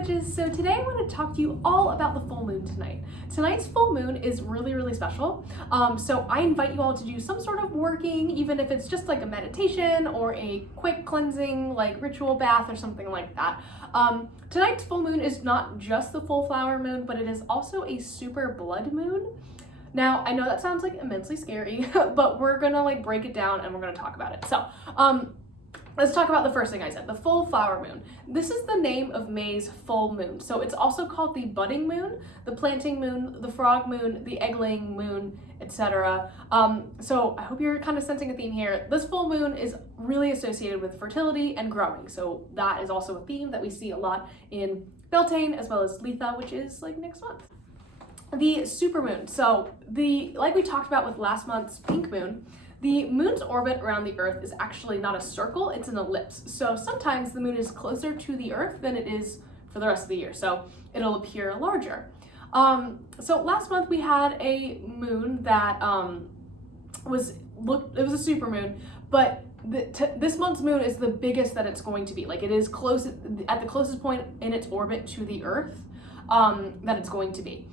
witches. So today I want to talk to you all about the full moon tonight. Tonight's full moon is really special. So I invite you all to do some sort of working, even if it's just like a meditation or a quick cleansing like ritual bath or something like that. Tonight's full moon is not just the full flower moon, but it is also a super blood moon. Now, I know that sounds like immensely scary, but we're gonna like break it down and we're gonna talk about it. So, let's talk about the first thing I said, the full flower moon. This is the name of May's full moon. So it's also called the budding moon, the planting moon, the frog moon, the egg-laying moon, etc. So I hope you're kind of sensing a theme here. This full moon is really associated with fertility and growing. So that is also a theme that we see a lot in Beltane as well as Letha, which is like next month. The supermoon. So like we talked about with last month's pink moon, the moon's orbit around the Earth is actually not a circle, it's an ellipse. So sometimes the moon is closer to the Earth than it is for the rest of the year. So it'll appear larger. So last month we had a moon that it was a supermoon, but this month's moon is the biggest that it's going to be. Like it is close at the closest point in its orbit to the Earth that it's going to be.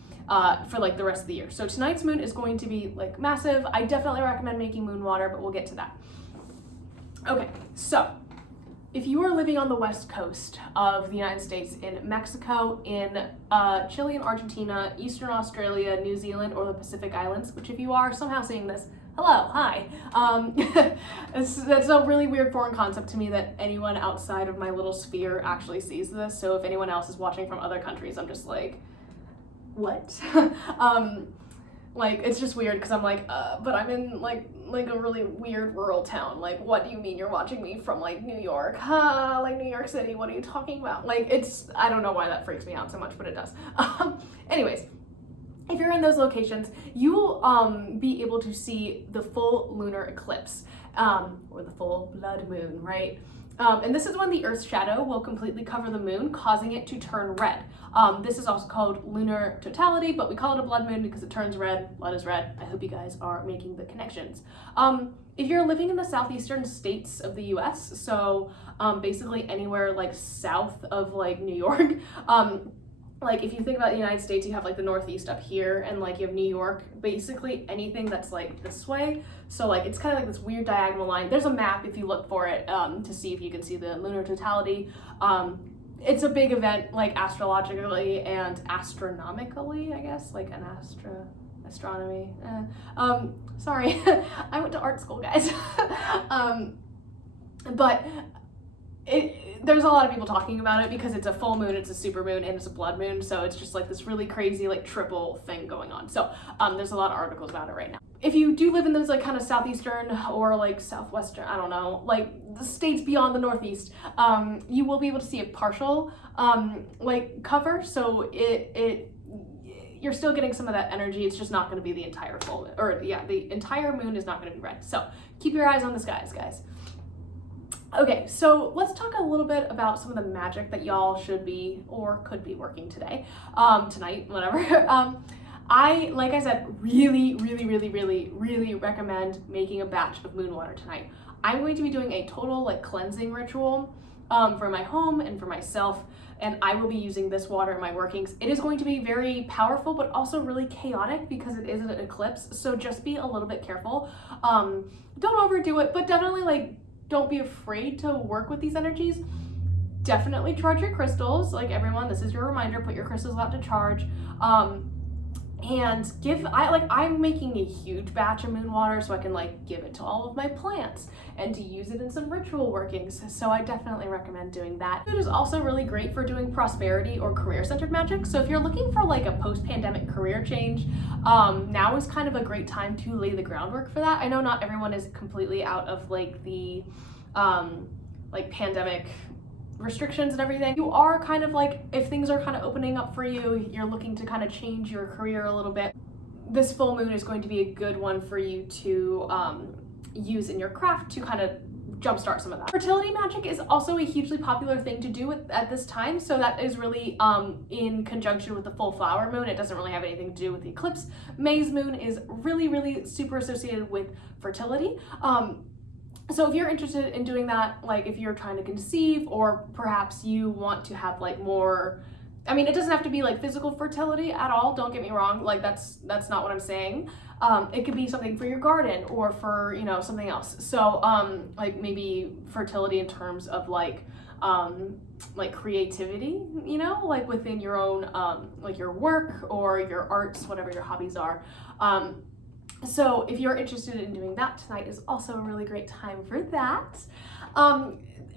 For like the rest of the year. So tonight's moon is going to be like massive. I definitely recommend making moon water, but we'll get to that. Okay, so if you are living on the west coast of the United States, in Mexico, in Chile and Argentina, Eastern Australia, New Zealand, or the Pacific Islands, which if you are somehow seeing this, hello, hi. That's a really weird foreign concept to me that anyone outside of my little sphere actually sees this. So if anyone else is watching from other countries, I'm just like, what? Like it's just weird because I'm like, but I'm in like a really weird rural town. Like, what do you mean you're watching me from like New York? Like New York City, what are you talking about? Like I don't know why that freaks me out so much, but it does. Anyways, if you're in those locations, you will be able to see the full lunar eclipse, or the full blood moon, right? And this is when the Earth's shadow will completely cover the moon, causing it to turn red. This is also called lunar totality, but we call it a blood moon because it turns red, blood is red. I hope you guys are making the connections. If you're living in the southeastern states of the US, so basically anywhere like south of like New York, like if you think about the United States, you have like the Northeast up here and like you have New York, basically anything that's like this way. So like it's kind of like this weird diagonal line. There's a map if you look for it to see if you can see the lunar totality. It's a big event like astrologically and astronomically, I guess, like an astronomy. Sorry, I went to art school, guys. But there's a lot of people talking about it because it's a full moon, it's a super moon, and it's a blood moon. So it's just like this really crazy like triple thing going on. So there's a lot of articles about it right now. If you do live in those like kind of southeastern or like southwestern, I don't know, like the states beyond the Northeast, you will be able to see a partial like cover. So you're still getting some of that energy. It's just not going to be the entire full moon, or yeah, the entire moon is not going to be red. So keep your eyes on the skies, guys. Okay, so let's talk a little bit about some of the magic that y'all should be or could be working today, tonight, whatever. Like I said, really recommend making a batch of moon water tonight. I'm going to be doing a total like cleansing ritual for my home and for myself, and I will be using this water in my workings. It is going to be very powerful, but also really chaotic because it is an eclipse, so just be a little bit careful. Don't overdo it, but definitely like don't be afraid to work with these energies. Definitely charge your crystals. Like everyone, this is your reminder, put your crystals out to charge. And I'm making a huge batch of moon water so I can like give it to all of my plants and to use it in some ritual workings. So I definitely recommend doing that. It is also really great for doing prosperity or career-centered magic. So if you're looking for like a post-pandemic career change, now is kind of a great time to lay the groundwork for that. I know not everyone is completely out of like the like pandemic restrictions and everything. You are kind of like, if things are kind of opening up for you, you're looking to kind of change your career a little bit, this full moon is going to be a good one for you to use in your craft to kind of jumpstart some of that. Fertility magic is also a hugely popular thing to do at this time, so that is really in conjunction with the full flower moon. It doesn't really have anything to do with the eclipse. May's moon is really super associated with fertility. So if you're interested in doing that, like if you're trying to conceive, or perhaps you want to have like more I mean, it doesn't have to be like physical fertility at all, don't get me wrong, like that's not what I'm saying. It could be something for your garden or for, you know, something else. So like maybe fertility in terms of like creativity, you know, like within your own like your work or your arts, whatever your hobbies are. So if you're interested in doing that, tonight is also a really great time for that.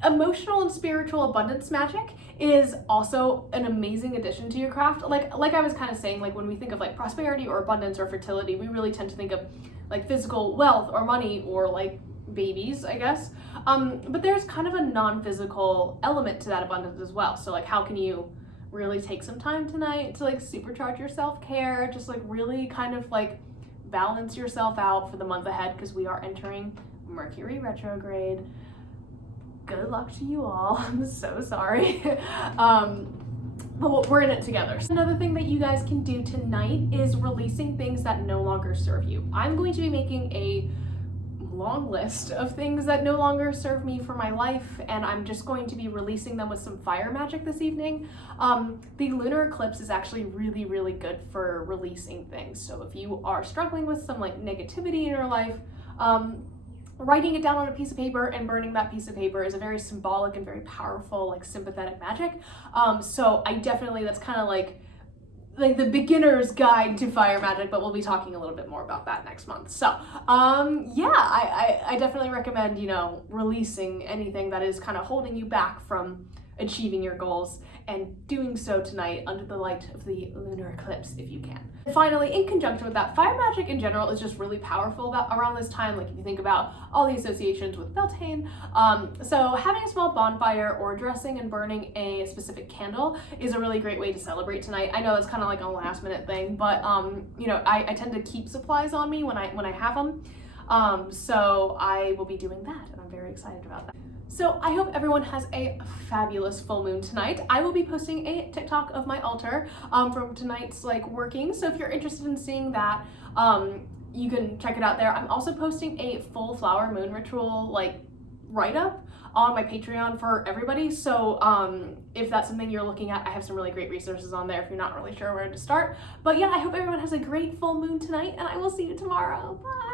Emotional and spiritual abundance magic is also an amazing addition to your craft. Like I was kind of saying, like when we think of like prosperity or abundance or fertility, we really tend to think of like physical wealth or money or like babies, I guess. But there's kind of a non-physical element to that abundance as well. So like how can you really take some time tonight to like supercharge your self-care, just like really kind of like balance yourself out for the month ahead, because we are entering Mercury retrograde. Good luck to you all. I'm so sorry. But we're in it together. Another thing that you guys can do tonight is releasing things that no longer serve you. I'm going to be making a long list of things that no longer serve me for my life, and I'm just going to be releasing them with some fire magic this evening. The lunar eclipse is actually really, really good for releasing things. So if you are struggling with some like negativity in your life, writing it down on a piece of paper and burning that piece of paper is a very symbolic and very powerful, like sympathetic magic. So I definitely, that's kind of like the beginner's guide to fire magic, but we'll be talking a little bit more about that next month. So yeah, I definitely recommend, you know, releasing anything that is kind of holding you back from achieving your goals, and doing so tonight under the light of the lunar eclipse if you can. And finally, in conjunction with that, fire magic in general is just really powerful around this time. Like if you think about all the associations with Beltane, so having a small bonfire or dressing and burning a specific candle is a really great way to celebrate tonight. I know that's kind of like a last minute thing, but you know, I tend to keep supplies on me when I have them. So I will be doing that, and I'm very excited about that. So I hope everyone has a fabulous full moon tonight. I will be posting a TikTok of my altar from tonight's like working. So if you're interested in seeing that, you can check it out there. I'm also posting a full flower moon ritual like write-up on my Patreon for everybody. So if that's something you're looking at, I have some really great resources on there if you're not really sure where to start. But yeah, I hope everyone has a great full moon tonight, and I will see you tomorrow. Bye.